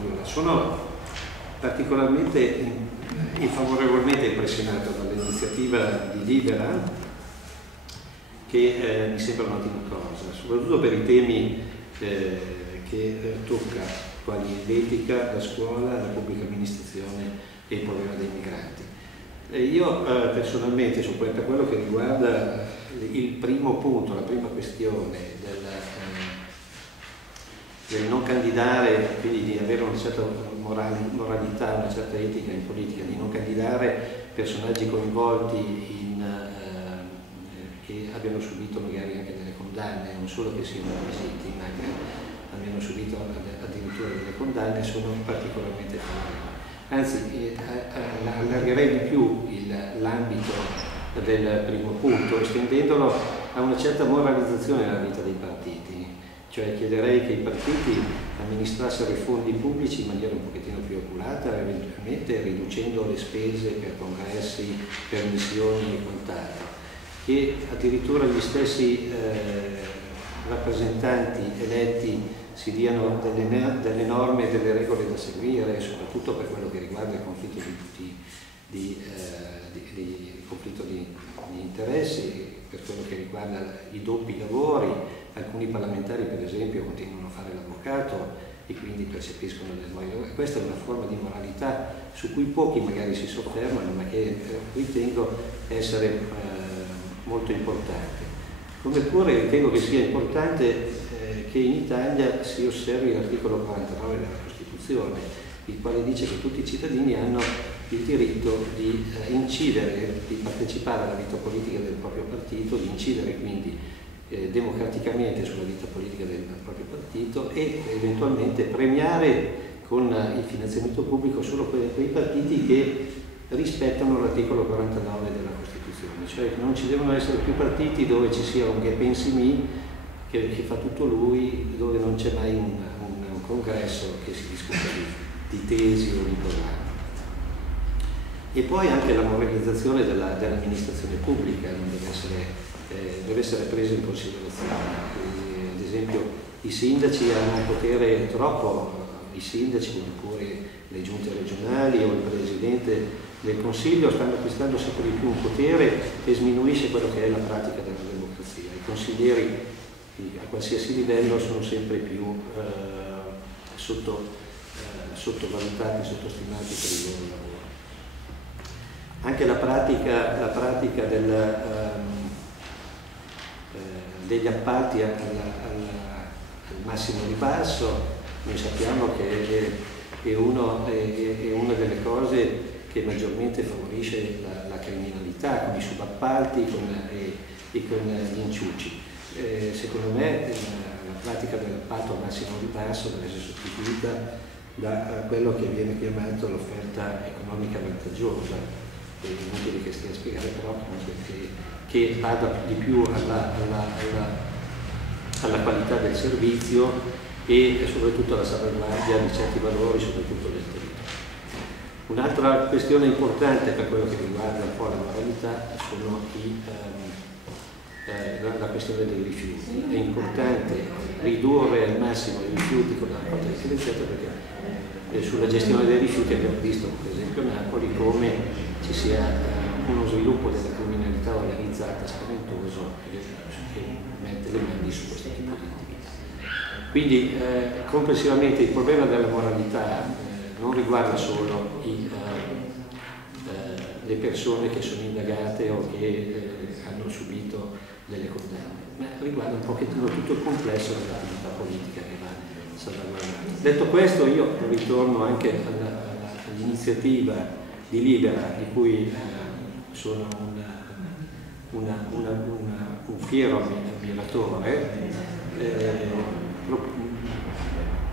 Allora, sono particolarmente e favorevolmente impressionato dall'iniziativa di Libera, che mi sembra un'ottima cosa, soprattutto per i temi che tocca, quali l'etica, la scuola, la pubblica amministrazione e il problema dei migranti. Io personalmente, per quello che riguarda il primo punto, la prima questione del non candidare, quindi di avere una certa moralità, una certa etica in politica, di non candidare personaggi coinvolti che abbiano subito magari anche delle condanne, non solo che siano acquisiti, ma che abbiano subito addirittura delle condanne, sono particolarmente favorevoli. Anzi, allargherei di più l'ambito del primo punto, estendendolo a una certa moralizzazione della vita dei partiti. Cioè chiederei che i partiti amministrassero i fondi pubblici in maniera un pochettino più oculata, eventualmente riducendo le spese per congressi, per missioni e quant'altro, che addirittura gli stessi rappresentanti eletti si diano delle norme e delle regole da seguire, soprattutto per quello che riguarda il conflitto di interessi, per quello che riguarda i doppi lavori. Alcuni parlamentari, per esempio, continuano a fare l'avvocato e quindi percepiscono del lavoro. Questa è una forma di moralità su cui pochi magari si soffermano, ma che ritengo essere molto importante. Come pure ritengo che sia importante che in Italia si osservi l'articolo 49 della Costituzione, il quale dice che tutti i cittadini hanno il diritto di incidere, di partecipare alla vita politica del proprio partito, di incidere quindi democraticamente sulla vita politica del proprio partito e eventualmente premiare con il finanziamento pubblico solo quei partiti che rispettano l'articolo 49 della Costituzione, cioè non ci devono essere più partiti dove ci sia un che pensi mi, che fa tutto lui, dove non c'è mai un congresso che si discuta di tesi o di programmi. E poi anche la moralizzazione dell'amministrazione pubblica non deve essere presa in considerazione. Ad esempio i sindaci hanno un potere i sindaci come pure le giunte regionali o il presidente del Consiglio stanno acquistando sempre di più un potere che sminuisce quello che è la pratica della democrazia. I consiglieri a qualsiasi livello sono sempre più sottovalutati, sottostimati per il loro lavoro. Anche la pratica degli appalti al massimo ribasso, noi sappiamo che è una delle cose che maggiormente favorisce la criminalità, con i subappalti e con gli inciuci. Secondo me la pratica dell'appalto al massimo ribasso deve essere sostituita da quello che viene chiamato l'offerta economica vantaggiosa, è inutile che stia a spiegare, però che vada di più alla qualità del servizio e soprattutto alla salvaguardia di certi valori, soprattutto del territorio. Un'altra questione importante per quello che riguarda un po' la moralità sono la questione dei rifiuti. È importante ridurre al massimo i rifiuti con la raccolta differenziata, perché sulla gestione dei rifiuti abbiamo visto, per esempio a Napoli, come ci sia uno sviluppo della criminalità organizzata spaventoso che mette le mani su questo tipo di attività. Quindi complessivamente il problema della moralità non riguarda solo le persone che sono indagate o che hanno subito delle condanne, ma riguarda un pochettino tutto il complesso dell'attività politica che va salvaguardata. Detto questo, io ritorno anche all'iniziativa di Libera, di cui sono un fiero ammiratore,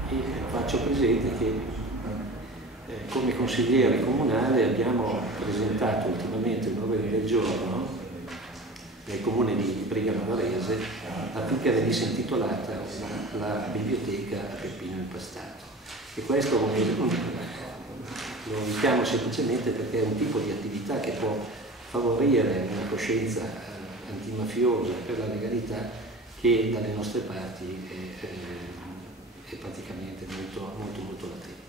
e faccio presente che come consigliere comunale abbiamo presentato ultimamente un ordine del giorno nel comune di Brigano Varese affinché venisse intitolata la biblioteca a Peppino Impastato. E questo lo richiamo semplicemente perché è un tipo di attività che può favorire una coscienza antimafiosa per la legalità che dalle nostre parti è praticamente molto latente.